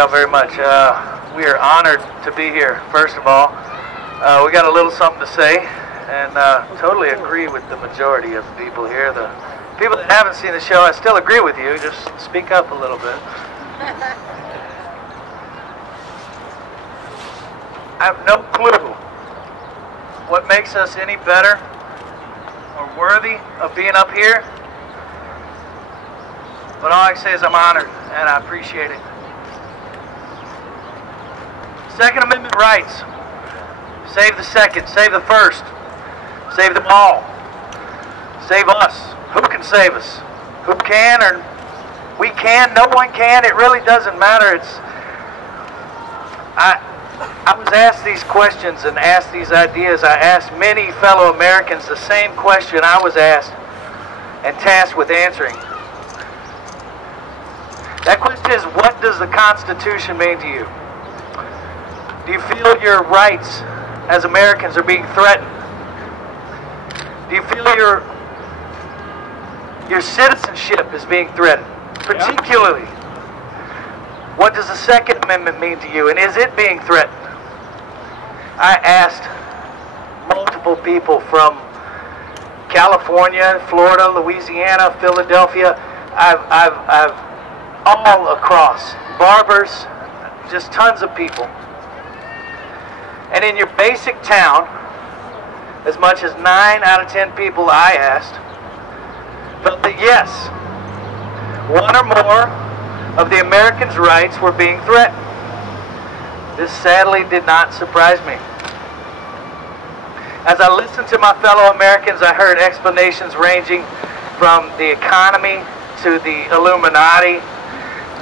y'all very much. We are honored to be here, first of all. We got a little something to say, and totally agree with the majority of the people here. The people that haven't seen the show, I still agree with you. Just speak up a little bit. I have no clue what makes us any better or worthy of being up here. But all I can say is I'm honored, and I appreciate it. Second Amendment rights. Save the second, save the first, save them all. Save us. Who can save us? Who can, or we can, no one can, it really doesn't matter. I was asked these questions and asked these ideas. I asked many fellow Americans the same question I was asked and tasked with answering. That question is, what does the Constitution mean to you? Do you feel your rights as Americans are being threatened? Do you feel your citizenship is being threatened? Particularly, what does the Second Amendment mean to you, and is it being threatened? I asked multiple people from California, Florida, Louisiana, Philadelphia. I've all across, barbers, just tons of people. And in your basic town, as much as 9 out of 10 people I asked felt that yes, one or more of the Americans' rights were being threatened. This sadly did not surprise me. As I listened to my fellow Americans, I heard explanations ranging from the economy to the Illuminati,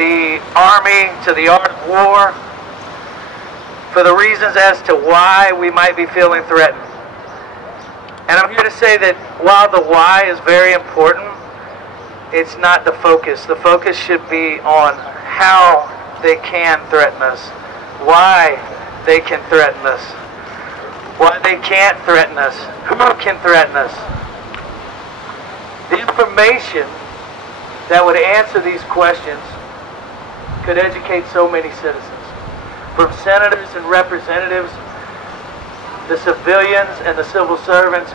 the army to the art of war, for the reasons as to why we might be feeling threatened. And I'm here to say that while the why is very important, it's not the focus. The focus should be on how they can threaten us, why they can threaten us, why they can't threaten us, who can threaten us. The information that would answer these questions could educate so many citizens, from senators and representatives, the civilians and the civil servants.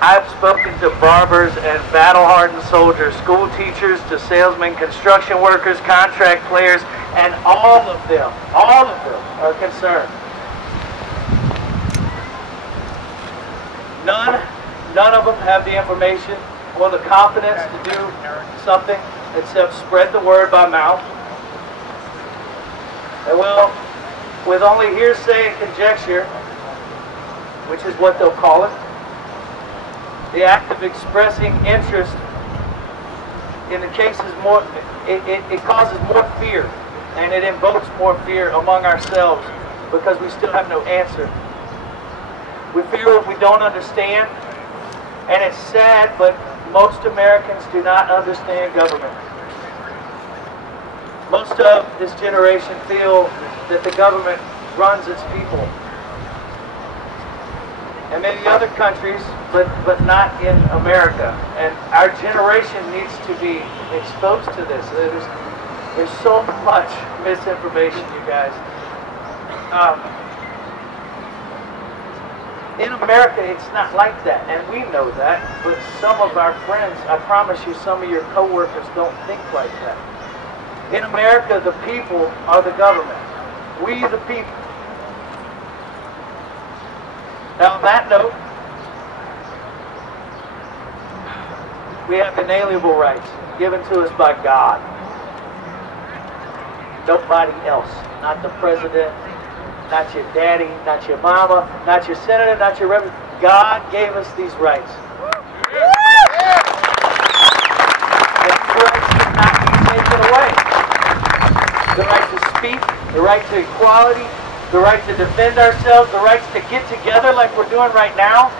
I've spoken to barbers and battle-hardened soldiers, school teachers to salesmen, construction workers, contract players, and all of them are concerned. None of them have the information or the confidence to do something except spread the word by mouth. And well, with only hearsay and conjecture, which is what they'll call it, the act of expressing interest in the case is more, it causes more fear, and it invokes more fear among ourselves because we still have no answer. We fear what we don't understand, and it's sad, but most Americans do not understand government. Most of this generation feel that the government runs its people. And maybe other countries, but not in America. And our generation needs to be exposed to this. There's so much misinformation, you guys. In America, it's not like that, and we know that. But some of our friends, I promise you, some of your coworkers don't think like that. In America, the people are the government. We the people. Now, on that note, we have inalienable rights given to us by God. Nobody else. Not the president, not your daddy, not your mama, not your senator, not your representative. God gave us these rights. These rights cannot be taken away. The right to speak, the right to equality, the right to defend ourselves, the rights to get together like we're doing right now.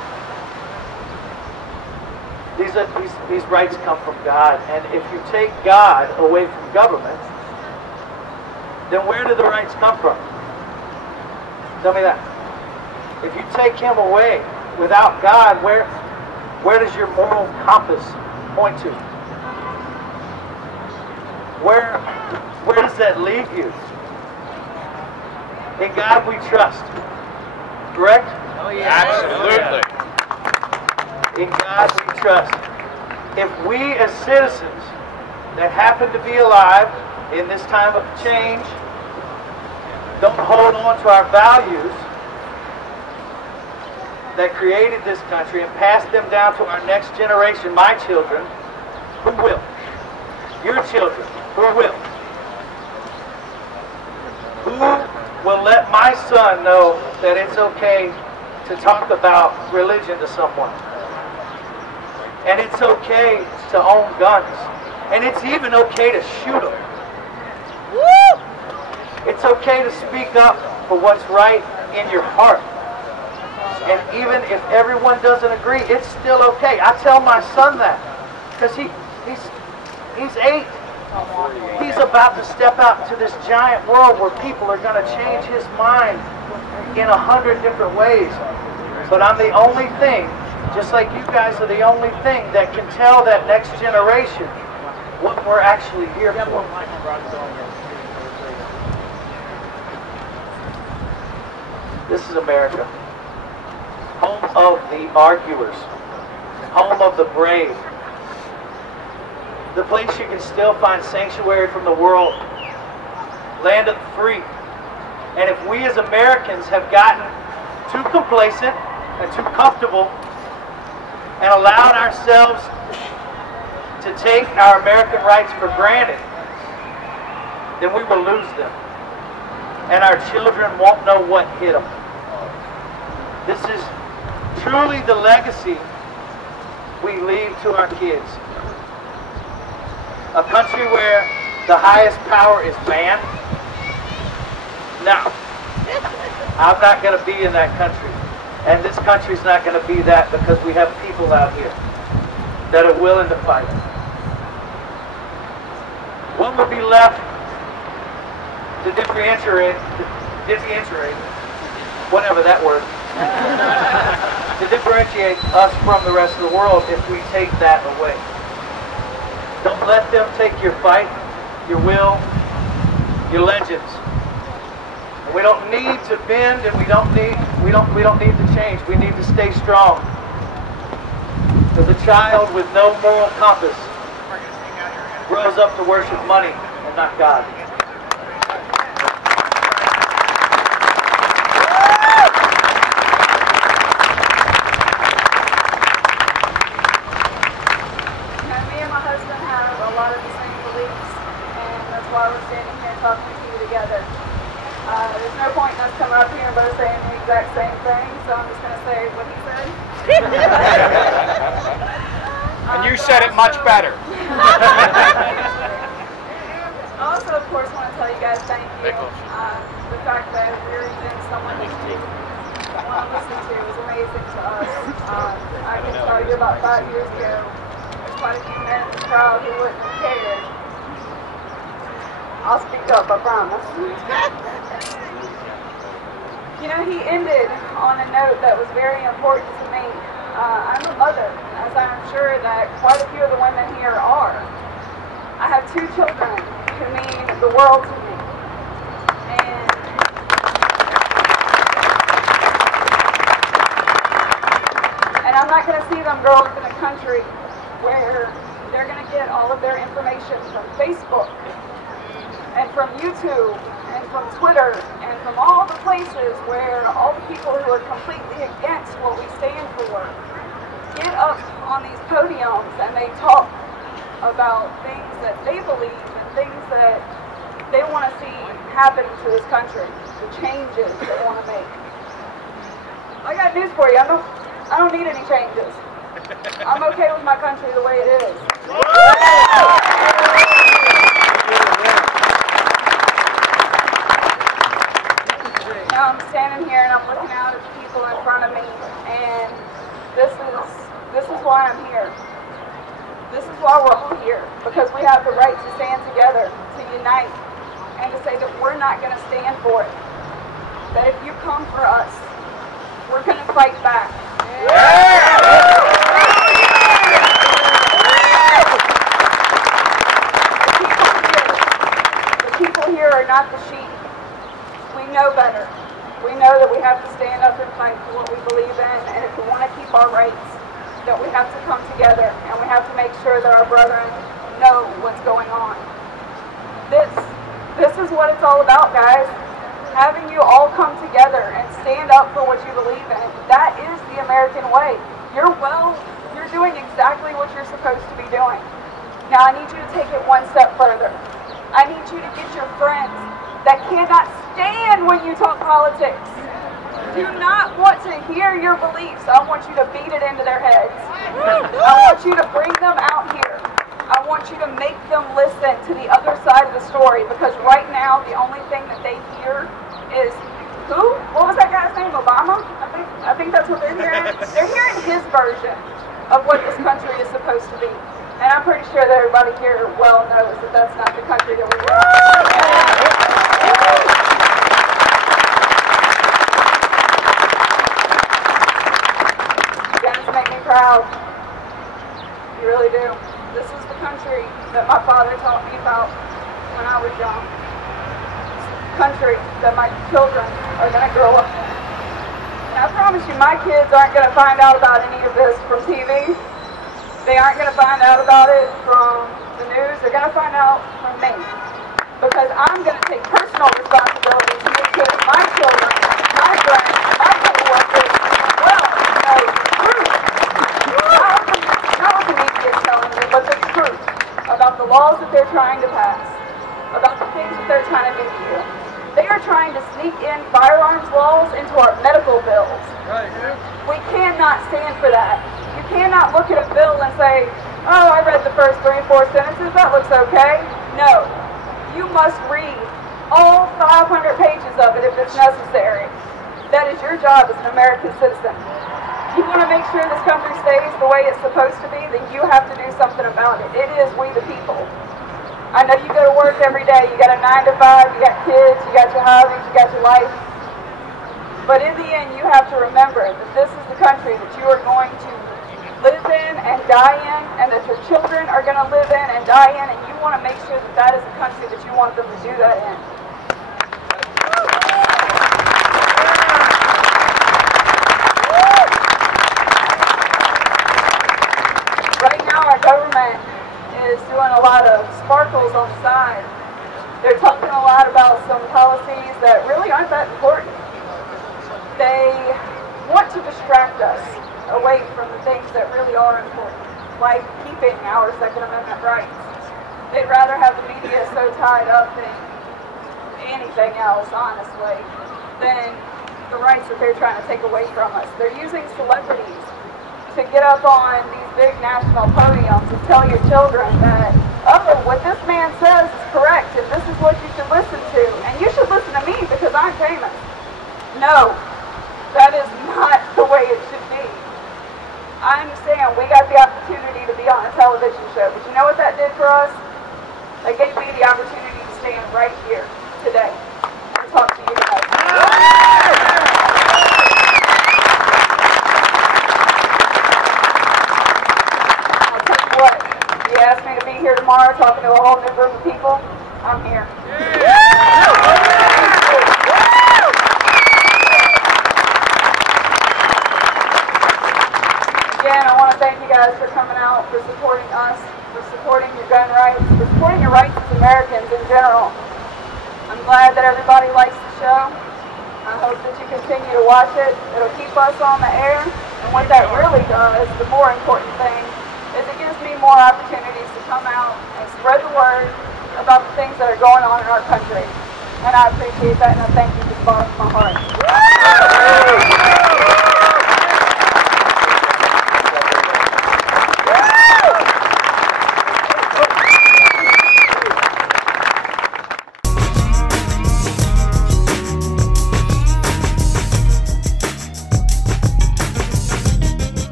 These rights come from God. And if you take God away from government, then where do the rights come from? Tell me that. If you take Him away without God, where does your moral compass point to? Where does that leave you? In God we trust. Correct? Oh, yeah. Absolutely. In God we trust. If we as citizens that happen to be alive in this time of change don't hold on to our values that created this country and pass them down to our next generation, my children, who will? Your children, who will? Who will let my son know that it's okay to talk about religion to someone? And it's okay to own guns. And it's even okay to shoot them. Woo! It's okay to speak up for what's right in your heart. And even if everyone doesn't agree, it's still okay. I tell my son that. Because he's 8. He's about to step out into this giant world where people are going to change his mind in 100 different ways. But I'm the only thing, just like you guys are the only thing that can tell that next generation what we're actually here for. This is America. Home of the arguers. Home of the brave. The place you can still find sanctuary from the world. Land of the free. And if we as Americans have gotten too complacent and too comfortable and allowed ourselves to take our American rights for granted, then we will lose them. And our children won't know what hit them. This is truly the legacy we leave to our kids. A country where the highest power is man? No. I'm not going to be in that country. And this country's not going to be that because we have people out here that are willing to fight. What would be left to differentiate, whatever that word, to differentiate us from the rest of the world if we take that away? Don't let them take your fight, your will, your legends. And we don't need to bend, and we don't need to change. We need to stay strong. Because a child with no moral compass grows up to worship money and not God. Why we're standing here talking to you together. There's no point in us coming up here and both saying the exact same thing, so I'm just going to say what he said. And you said it much better. I also, of course, want to tell you guys thank you. The fact that we're even someone that you want to listen to is amazing to us. I can tell you about 5 years ago, there's quite a few men in the crowd who wouldn't have cared. I'll speak up, I promise. You know, he ended on a note that was very important to me. I'm a mother, as I'm sure that quite a few of the women here are. I have 2 children who mean the world to me. And I'm not going to see them grow up in a country where they're going to get all of their information from Facebook and from YouTube, and from Twitter, and from all the places where all the people who are completely against what we stand for get up on these podiums and they talk about things that they believe and things that they want to see happen to this country, the changes they want to make. I got news for you. I don't need any changes. I'm okay with my country the way it is. Now I'm standing here and I'm looking out at the people in front of me, and this is why I'm here. This is why we're all here, because we have the right to stand together, to unite, and to say that we're not going to stand for it. That if you come for us, we're going to fight back. The people here are not the sheep. We know better. fight for what we believe in, and if we want to keep our rights, that we have to come together, and we have to make sure that our brethren know what's going on. This is what it's all about, guys. Having you all come together and stand up for what you believe in. That is the American way. You're doing exactly what you're supposed to be doing. Now I need you to take it one step further. I need you to get your friends that cannot stand when you talk politics, do not want to hear your beliefs. I want you to beat it into their heads. I want you to bring them out here. I want you to make them listen to the other side of the story, because right now the only thing that they hear is, who? What was that guy's name? Obama? I think that's what they're hearing. They're hearing his version of what this country is supposed to be. And I'm pretty sure that everybody here well knows that that's not the country that we live in. You guys make me proud. You really do. This is the country that my father taught me about when I was young. It's the country that my children are going to grow up in. And I promise you, my kids aren't going to find out about any of this from TV. They aren't going to find out about it from the news. They're going to find out from me. Because I'm going to take personal responsibility to make sure that my children, my friends, my co-workers, well, know the truth. Not what the media is telling me, but the truth about the laws that they're trying to pass, about the things that they're trying to do to you. They are trying to sneak in firearms laws into our medical bills. Right. We cannot stand for that. You cannot look at a bill and say, oh, I read the first 3 or 4 sentences, that looks okay. No. You must read all 500 pages of it if it's necessary. That is your job as an American citizen. You want to make sure this country stays the way it's supposed to be, then you have to do something about it. It is we the people. I know you go to work every day. You got a 9 to 5, you got kids, you got your hobbies, you got your life. But in the end, you have to remember that this is the country that you are going to live in and die in, and that your children are going to live in and die in, and you want to make sure that that is the country that you want them to do that in. Right now, our government is doing a lot of sparkles on the side. They're talking a lot about some policies that really aren't that important. They want to distract us away from the things that really are important, like keeping our Second Amendment rights. They'd rather have the media so tied up in anything else, honestly, than the rights that they're trying to take away from us. They're using celebrities to get up on these big national podiums and tell your children that, oh, what this man says is correct, and this is what you should listen to, and you should listen to me because I'm famous. No, that is not the way it should be. I understand we got the opportunity to be on a television show, but you know what that did for us? It gave me the opportunity to stand right here today and talk to you guys. I'll tell you what, if you ask me to be here tomorrow talking to a whole new group of people, I'm here. Again, I want to thank you guys for coming out, for supporting us, for supporting your gun rights, for supporting your rights as Americans in general. I'm glad that everybody likes the show. I hope that you continue to watch it. It'll keep us on the air. And what that really does, the more important thing, is it gives me more opportunities to come out and spread the word about the things that are going on in our country. And I appreciate that, and I thank you from the bottom of my heart.